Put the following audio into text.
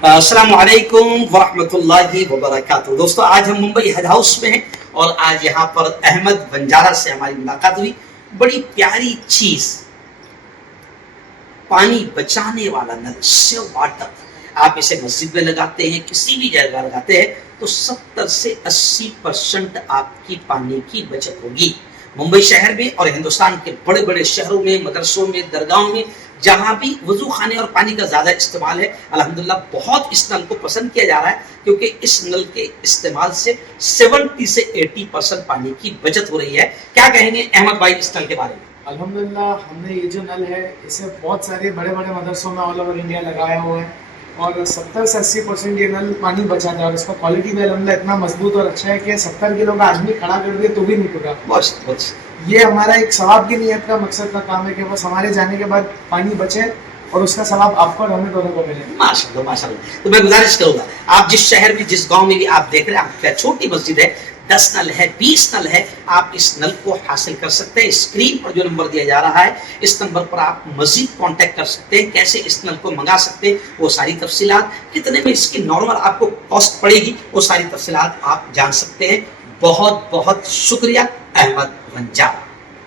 السلام علیکم ورحمۃ اللہ وبرکاتہ۔ دوستو آج ہم ممبئی ہیڈ ہاؤس میں ہیں اور آج یہاں پر احمد بنجارہ سے ہماری ملاقات ہوئی۔ بڑی پیاری چیز، پانی بچانے والا نل، سیو واٹر۔ آپ اسے مسجد میں لگاتے ہیں، کسی بھی جگہ لگاتے ہیں تو 70 سے 80% آپ کی پانی کی بچت ہوگی۔ ممبئی شہر میں اور ہندوستان کے بڑے بڑے شہروں میں، مدرسوں میں، درگاہوں میں، جہاں بھی وضو خانے اور پانی کا زیادہ استعمال ہے، الحمدللہ بہت اس نل کو پسند کیا جا رہا ہے، کیونکہ اس نل کے استعمال سے 70 سے 80% پانی کی بچت ہو رہی ہے۔ کیا کہیں گے احمد بھائی اس نل کے بارے میں؟ الحمدللہ ہم نے یہ جو نل ہے اسے بہت سارے بڑے بڑے مدرسوں میں آل اوور انڈیا لگایا ہوا ہے، اور 70 سے 80% یہ نل پانی بچاتا ہے، اور اس کا کوالٹی بھی الحمدللہ اتنا مضبوط اور اچھا ہے کہ 70 کلو کا آدمی کھڑا کر دے تو بھی نہیں ٹوٹا۔ بس یہ ہمارا ایک ثواب کی نیت کا مقصد کا کام ہے کہ بس ہمارے جانے کے بعد پانی بچے اور اس کا ثواب آپ کو اور ہمیں دونوں کو ملے۔ ماشاءاللہ ماشاءاللہ۔ تو میں گزارش کروں گا، آپ جس شہر میں، جس گاؤں میں بھی آپ دیکھ رہے ہیں، آپ کا چھوٹی مسجد ہے، 10 نل ہے، 20 نل ہے، آپ اس نل کو حاصل کر سکتے ہیں۔ اسکرین پر جو نمبر دیا جا رہا ہے، اس نمبر پر آپ مزید کانٹیکٹ کر سکتے ہیں۔ کیسے اس نل کو منگا سکتے ہیں، وہ ساری تفصیلات، کتنے میں اس کی نارمل آپ کو کاسٹ پڑے گی، وہ ساری تفصیلات آپ جان سکتے ہیں۔ بہت بہت شکریہ احمد بنجارہ۔